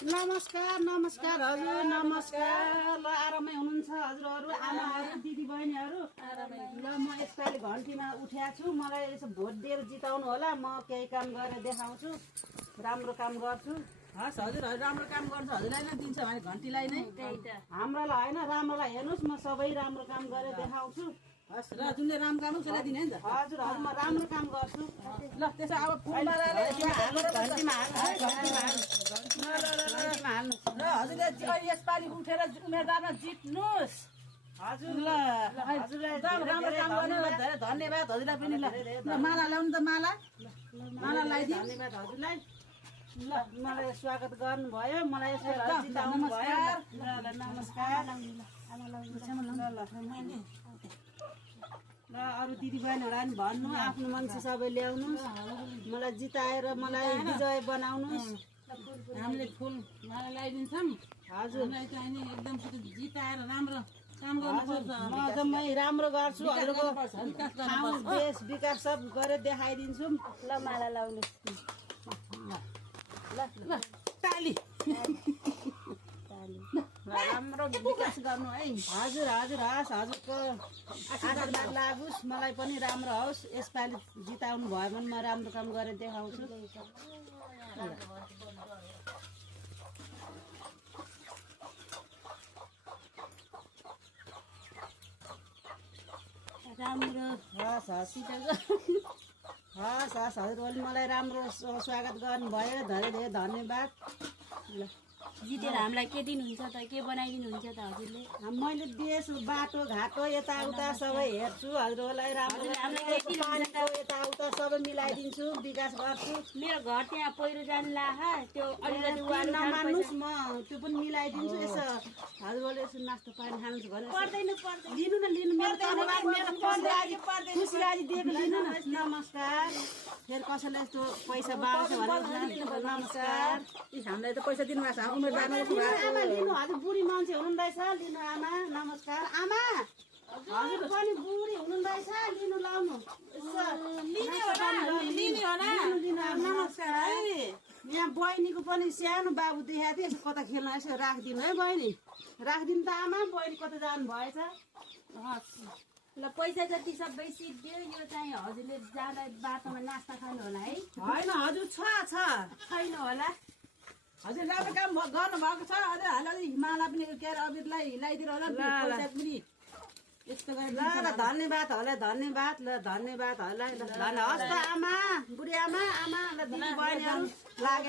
नमस्कार नमस्कार हजुर नमस्कार। ल आरामै हुनुहुन्छ हजुरहरू आमाहरू दिदी बहिनीहरू। ल म यसपालि घन्टीमा उठ्या छु। मलाई यसो भोट दिएर जिताउनु होला। म केही काम गरेर देखाउँछु, राम्रो काम गर्छु। हस् हजुरहरू राम्रो काम गर्छ, हजुरलाई नै दिन्छ भने घन्टीलाई नै। हाम्रोलाई होइन राम्रोलाई हेर्नुहोस्, म सबै राम्रो काम गरेर देखाउँछु। हस् र जुनले राम्रो काम उसलाई दिने नि त। हजुर हजुर म राम्रो काम गर्छु। ल त्यसो अब फुलमा घन्टीमा हाल्नु र हजुरले यसपालि उठेर उम्मेदवारमा जित्नुहोस्। हजुर ल हजुरलाई राम्रो काम गर्नु, धेरै धन्यवाद हजुरलाई पनि। ल माला लाउनु त, माला लगाइदिनु। धन्यवाद हजुरलाई। ल मलाई स्वागत गर्नुभयो, मलाई यसो जिताउनु भयो। ल नमस्कार। ल अरू दिदीबहिनीहरूलाई पनि भन्नु, आफ्नो मान्छे सबै ल्याउनुहोस्, मलाई जिताएर मलाई विजय बनाउनुहोस्। हामीले फुल माला लगाइदिन्छौँ। हजुर हामीलाई चाहिँ नि एकदम जिताएर राम्रो काम गर्नुपर्छ। म जम्मै राम्रो गर्छु। हजुरको ठाउँ देश विकास सब गरेर देखाइदिन्छु। ल माला लाउनु। ल ताली। राम्रो विकास गर्नु है। हजुर हजुर हस्, हजुरको आशीर्वाद लागोस्, मलाई पनि राम्रो होस्। यसपालि जिताउनु भयो भने म राम्रो काम गरेर देखाउँछु। राम्रो हस् हस् हस् हस् हजुरहरूले मलाई राम्रो स्वागत गर्नुभयो, धेरै धेरै धन्यवाद। ल जितेर हामीलाई के दिनुहुन्छ त, के बनाइदिनुहुन्छ त हजुरले? मैले देश बाटो घाटो यताउता सबै हेर्छु। हजुरहरूलाई राम्रो पानीको यताउता सबै मिलाइदिन्छु, विकास गर्छु। मेरो घर त्यहाँ पहिरो जानु लाहा, त्यो अलिकति नमान्नुहोस्, म त्यो पनि मिलाइदिन्छु। यसो हजुरहरूले यसो नास्ता पानी खानुहोस् भने पर्दैन लिनु न लिनु, मेरो धन्यवाद, मेरो खुसीयाली दिएको लिनु न। नमस्कार। फेरि कसैलाई यस्तो पैसा बाँड्छ भने नमस्कार। हामीलाई त पैसा दिनुभएको छ, लिनु आमा, लिनु हजुर बुढी मान्छे हुनुहुँदैछ, लिनु आमा। नमस्कार आमा, हजुर पनि बुढी हुनुहुँदैछ, लिनु लाउनु। नमस्कार है। यहाँ बहिनीको पनि सानो बाबु देखाएको थियो, यसो कता खेल्न यसो राखिदिनु है बहिनी, राखिदिनु त आमा। बहिनी कता जानु भएछ? ल पैसा जति सबै सिद्धियो। यो चाहिँ हजुरले जाँदा बाटोमा नास्ता खानु होला है? होइन हजुर छ छैन होला। हजुर राम्रो काम गर्नुभएको छ। अझ हालि माला पनि के अरे अबिरलाई हिलाइदिनु होला, पैसा पनि यस्तो गरेर ल धन्यवाद होला, धन्यवाद। ल धन्यवाद होला। ल हस् त आमा, बुढी आमा, आमा ल दिदी बहिनीहरू लागे।